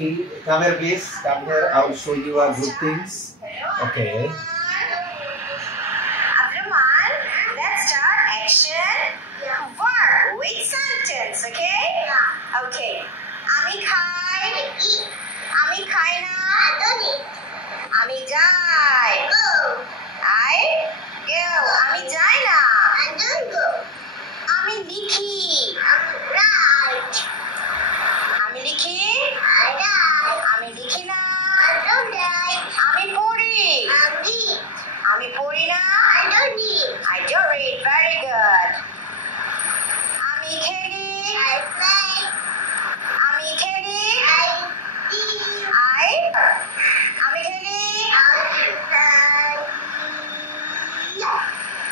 Lucky, come here please. Come here. I will show you good things. Okay. Abdurrahman, let's start action. Verb with sentence, okay? Okay. Ami khai. Ami khai na. Ami jai. I go. Ami jai na. I don't go. Ami likhi. Right. Ami likhi. I write. Ami likhi na. I don't write. Ami puri. I read. Ami puri na. I don't read. I don't read. Very good. Ami kheli. I play. Ami kheli. I eat. Ami kheli. I play.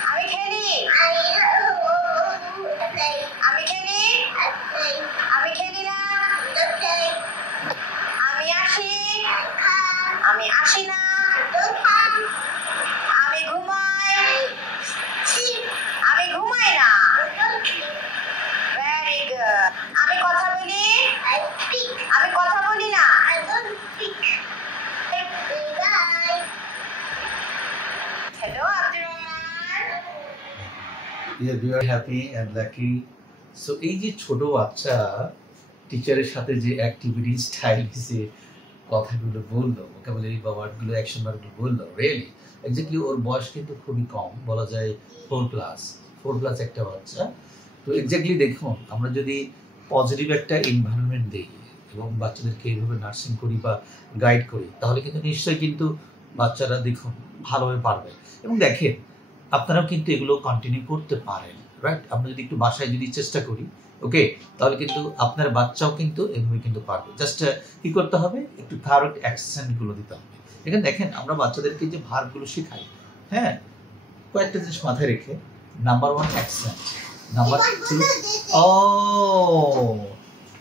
Ami kheli. I play. Ami kheli. I play. Ami kheli na. I play. Ami ashi. I come. Ami ashi na. I don't come. Ami ghumai. Sleep. Ami ghumai na. I don't sleep. Very good. Ami kotha boli. I speak. Ami kotha boli na. I don't speak. Bye. Hello, Abdurrahman. We are very happy and lucky. So এই যে ছোট বাচ্চা টিচারের সাথে যে activity style যে কথাগুলো বললো, ভোকাবুলারি বা ওয়ার্ডগুলো অ্যাকশন ওয়ার্ডগুলো বললো, রিয়েলি এক্স্যাক্টলি ওর বয়স কিন্তু খুবই কম, বলা যায় 4+ একটা বাচ্চা। তো এক্স্যাক্টলি দেখুন, আমরা যদি পজিটিভ একটা এনভায়রনমেন্ট দিই এবং বাচ্চাদেরকে এইভাবে নার্সিং করি বা গাইড করি, তাহলে কিন্তু নিশ্চয়ই কিন্তু বাচ্চারা দেখুন ভালোভাবে পারবে। এবং দেখেন আপনারাও কিন্তু এগুলো কন্টিনিউ করতে পারেন, রাইট? আমরা যদি একটু বাসায় যদি চেষ্টা করি, ওকে, তাহলে কিন্তু আপনার বাচ্চাও কিন্তু এভাবে কিন্তু পারবে। জাস্ট কি করতে হবে, একটু কারেক্ট অ্যাকসেন্টগুলো দিতে হবে। এখানে দেখেন আমরা বাচ্চাদেরকে যে ভার্বগুলো শেখাই, হ্যাঁ, কয়েকটা জিনিস মাথায় রেখে, নাম্বার 1 অ্যাকসেন্ট, নাম্বার 2 ও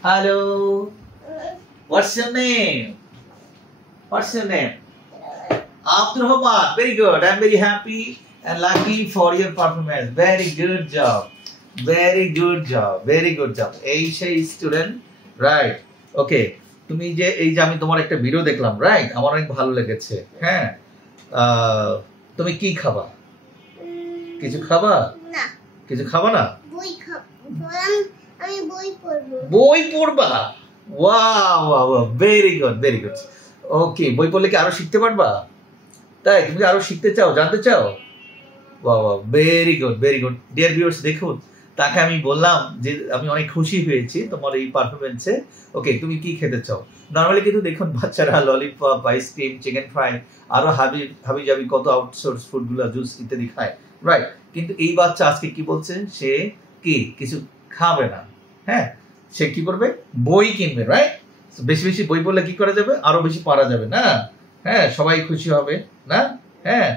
hello, what's your name? What's your name? Abdurrahman. Very good. I'm very happy and lucky for your performance. Very good job. Very good job. Very good job. এই সেই স্টুডেন্ট, রাইট? ওকে, তুমি যে এই যে আমি তোমার একটা ভিডিও দেখলাম, রাইট? আমার অনেক ভালো লেগেছে। হ্যাঁ, তুমি কি খাবা? কিছু খাবা না? কিছু খাবা না? বই খাবো। আমি বই পড়বো। বই পড়বা? Wow wow, very good, very good. Okay, বই পড়লে কি আরো শিখতে পারবা? তাই তুমি আরো শিখতে চাও, জানতে চাও? বাহ বাহ, very good, very good. Dear viewers, দেখুন, তাকে আমি বললাম যে আমি অনেক খুশি হয়েছি তোমার এই পারফরমেন্সে। ওকে, তুমি কি খেতে চাও? নর্মালি কিন্তু দেখুন বাচ্চারা ললিপপ, আইসক্রিম, চিকেন ফ্রাই, আরো হাবি জাবি কত আউটসোর্স ফুডগুলো, জুস ইত্যাদি খায়, রাইট? কিন্তু এই বাচ্চা আজকে কি বলছে, সে কি কিছু খাবে না। হ্যাঁ, সে কি করবে, বই কিনবে, রাইট? বেশি বেশি বই পড়লে কি করা যাবে, আরো বেশি পারা যাবে না? হ্যাঁ, সবাই খুশি হবে না? হ্যাঁ,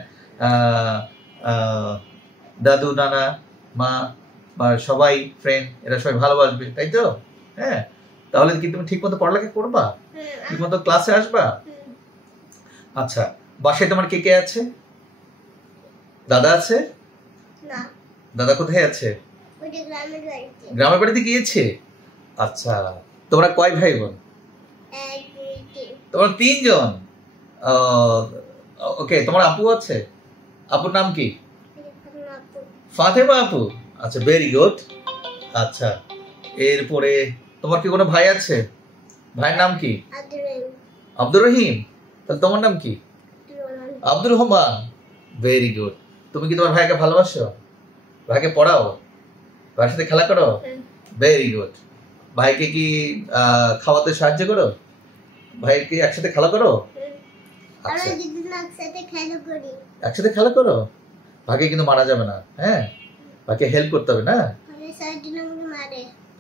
দাদু, নানা, মা বা সবাই ফ্রেন্ড, এরা সবাই ভালোবাসবে, তাই তো? হ্যাঁ, তাহলে কি তুমি ঠিক মতো পড়ালেখা করবা, ঠিক মতো ক্লাসে আসবা? আচ্ছা, বাসায় তোমার কে কে আছে? দাদা আছে না। দাদা কোথায় আছে? ওটা গ্রামের বাড়িতে। গ্রামের বাড়িতে গিয়েছে? আচ্ছা, তোমরা কয় ভাই বোন? তোমার 3 জন। ওকে, তোমার আপু আছে? আপুর নাম কি? ফাতেমা আপু। আচ্ছা, ভেরি গুড। আচ্ছা, এরপরে তোমার কি কোনো ভাই আছে? ভাইয়ের নাম কি? আব্দুর রহিম। তাহলে তোমার নাম কি? আব্দুর রহমান। Very good. তুমি কি তোমার ভাইকে ভালোবাসো? ভাইকে পড়াও? ভাইয়ের সাথে খেলা করো? Very good. ভাইকে কি খাওয়াতে সাহায্য করো? ভাইকে একসাথে খেলা করো? একসাথে খেলা করো? ভাইকে কিন্তু মারা যাবে না, হ্যাঁ? ভাইকে হেল্প করতে হবে না?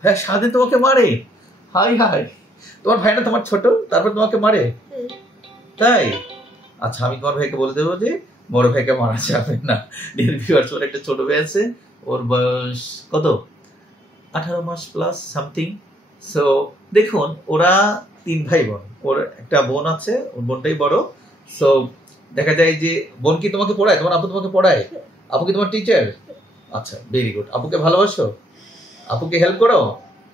হ্যাঁ, সারাদিন তোমাকে মারে? হাই হাই, তোমার ভাই না তোমার ছোট, তারপর তোমাকে মারে? তাই? আচ্ছা, আমি তোমার ভাইকে বলে দেবো যে বড় ভাইকে মারা যাবে না। ডিয়ার ভিউয়ার্স, ওর একটা ছোট ভাই আছে, ওর বয়স কত, 18 মাস প্লাস সামথিং। সো দেখুন, ওরা 3 ভাই বোন, ওর একটা বোন আছে, ওর বোনটাই বড়। সো দেখা যায় যে বোন কি তোমাকে পড়ায়? তোমার আপু তোমাকে পড়ায়? আপু কি তোমার টিচার? আচ্ছা, ভেরি গুড। আপুকে ভালোবাসো? আপুকে হেল্প করো?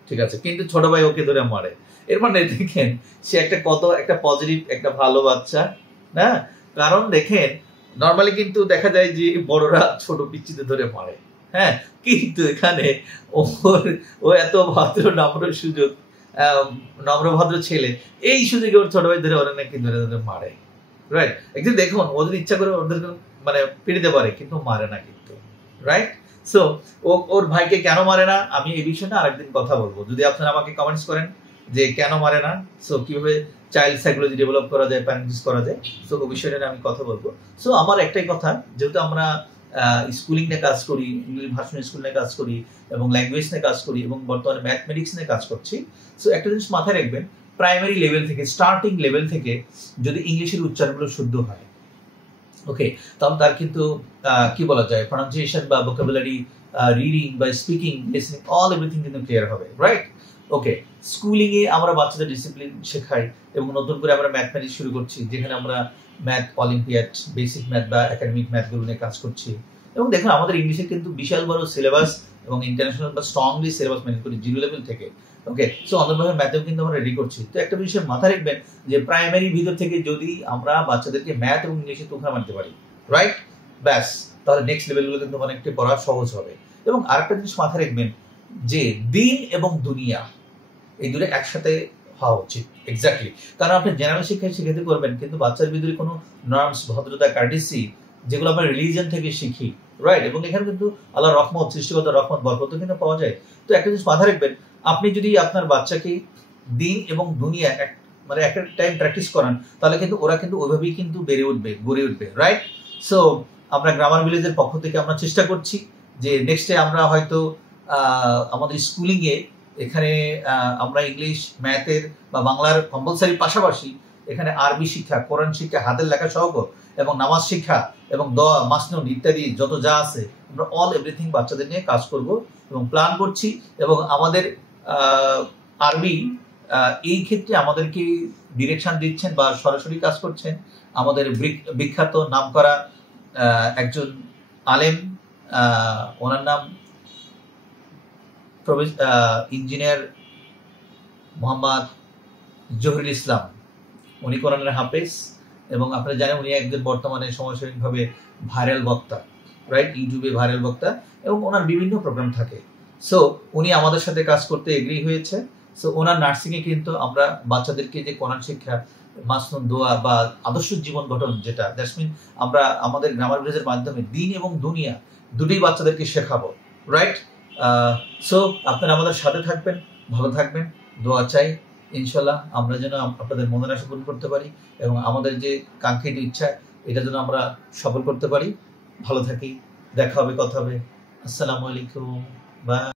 ঠিক আছে, কিন্তু ছোট ভাই ওকে ধরে মারে। এর মানে দেখেন সে একটা পজিটিভ একটা ভালো বাচ্চা না। কারণ দেখেন নর্মালি কিন্তু দেখা যায় যে বড়রা ছোট পিচ্চিতে ধরে মারে, হ্যাঁ, কিন্তু এখানে ও এত ভদ্র নম্র সুযোগ, নম্র ভদ্র ছেলে, এই সুযোগে ওর ছোট ভাই ধরে ওরা নাকি ধরে ধরে মারে, রাইট। একদিন দেখুন ও যদি ইচ্ছা করে ওদের মানে পিড়িতে পারে কিন্তু মারে না কিন্তু, রাইট। সো ওর ভাইকে কেন মারে না আমি এই বিষয়ে না আরেকদিন কথা বলবো, যদি আপনারা আমাকে কমেন্টস করেন যে কেন মারে না, সো কিভাবে চাইল্ড সাইকোলজি ডেভেলপ করা যায়, প্যারেন্টিং করা যায়, সো ওই বিষয়টা নিয়ে আমি কথা বলবো। সো আমার একটাই কথা, যেহেতু আমরা স্কুলিং নিয়ে কাজ করি, ইংলিশ ভার্সন স্কুল নিয়ে কাজ করি এবং ল্যাঙ্গুয়েজ নিয়ে কাজ করি এবং বর্তমানে ম্যাথমেটিক্স নিয়ে কাজ করছি, সো একটা জিনিস মাথায় রাখবেন, প্রাইমারি লেভেল থেকে, স্টার্টিং লেভেল থেকে যদি ইংলিশের উচ্চারণগুলো শুদ্ধ হয়, ওকে, তাহলে তার কিন্তু কি বলা যায়, প্রনাউন্সিয়েশন বা ভোকাবুলারি, রিডিং বা স্পিকিং, লিসনিং, অল এভরিথিং কিন্তু ক্লিয়ার হবে, রাইট। ওকে, স্কুলিং এ আমরা বাচ্চাদের ডিসিপ্লিন শেখাই এবং নতুন করে আমরা ম্যাথমেটিক্স শুরু করছি, যেখানে আমরা ম্যাথ অলিম্পিয়াড, বেসিক ম্যাথ বা একাডেমিক ম্যাথগুলো নিয়ে কাজ করছি। এবং দেখুন আমাদের ইংলিশে কিন্তু বিশাল বড় সিলেবাস এবং ইন্টারন্যাশনাল বা স্ট্রংলি সিলেবাস মেনটেন করি জিরো লেভেল থেকে, ওকে। সো অন্যভাবে ম্যাথেও কিন্তু আমরা রেডি করছি। তো একটা বিষয় মাথায় রাখবেন যে প্রাইমারি ভিতর থেকে যদি আমরা বাচ্চাদেরকে ম্যাথ এবং ইংলিশে তুলনা মানতে পারি, রাইট, ব্যাস, তাহলে নেক্সট লেভেলগুলো কিন্তু অনেকটা পড়া সহজ হবে। এবং আরেকটা জিনিস মাথায় রাখবেন যে দিন এবং দুনিয়া এই দুটো একসাথে হওয়া উচিত, এক্স্যাক্টলি। কারণ আপনি জেনারেল শিক্ষায় শিখাতে করবেন, কিন্তু বাচ্চার ভিতরে কোনো নর্মস, ভদ্রতা, কার্টিসি, যেগুলো আমরা রিলিজিয়ন থেকে শিখি, রাইট, এবং এখানে কিন্তু আল্লাহর রহমত, সৃষ্টিগত রহমত, বরকত কিন্তু পাওয়া যায়। তো একটা জিনিস মাথায় রাখবেন, আপনি যদি আপনার বাচ্চাকে দিন এবং দুনিয়া মানে একটা টাইম প্র্যাকটিস করান, তাহলে কিন্তু ওরা কিন্তু ওইভাবেই কিন্তু বেড়ে উঠবে, গড়ে উঠবে, রাইট। সো আমরা গ্রামার ভিলেজের পক্ষ থেকে আমরা চেষ্টা করছি যে নেক্সটে আমরা হয়তো আমাদের স্কুলিং এ এখানে আমরা ইংলিশ, ম্যাথের বা বাংলার কম্পালসারি পাশাপাশি এখানে আরবি শিক্ষা, কোরআন শিক্ষা, হাতের লেখা সহ এবং নামাজ শিক্ষা এবং দোয়া, মাসনুন ইত্যাদি যত যা আছে আমরা অল এভরিথিং বাচ্চাদের নিয়ে কাজ করব এবং প্ল্যান করছি। এবং আমাদের আরবি এই ক্ষেত্রে আমাদেরকে ডিরেকশন দিচ্ছেন বা সরাসরি কাজ করছেন আমাদের বিখ্যাত নামকরা একজন আলেম, ওনার নাম ইঞ্জিনিয়ার মোহাম্মদ জহিরুল ইসলাম। উনি কোরআনের হাফেজ এবং আপনারা জানেন উনি একজন বর্তমানে সাময়িকভাবে ভাইরাল বক্তা, রাইট, ইউটিউবে ভাইরাল বক্তা এবং ওনার বিভিন্ন প্রোগ্রাম থাকে। সো উনি আমাদের সাথে কাজ করতে এগ্রি হয়েছে। সো ওনার নার্সিংয়ে কিন্তু আমরা বাচ্চাদেরকে যে কোরআন শিক্ষা, মাসনুন, দোয়া বা আদর্শ জীবন গঠন, যেটা দ্যাটস মিন আমরা আমাদের গ্রামার ভিলেজের মাধ্যমে দিন এবং দুনিয়া দুটোই বাচ্চাদেরকে শেখাবো, রাইট। সো আপনারা আমাদের সাথে থাকবেন, ভালো থাকবেন, দোয়া চাই ইনশাল্লাহ আমরা যেন আপনাদের মনের আশা পূরণ করতে পারি এবং আমাদের যে কাঙ্ক্ষিত ইচ্ছা এটা যেন আমরা সফল করতে পারি। ভালো থাকি, দেখা হবে, কথা হবে। আসসালামু আলাইকুম, বাই।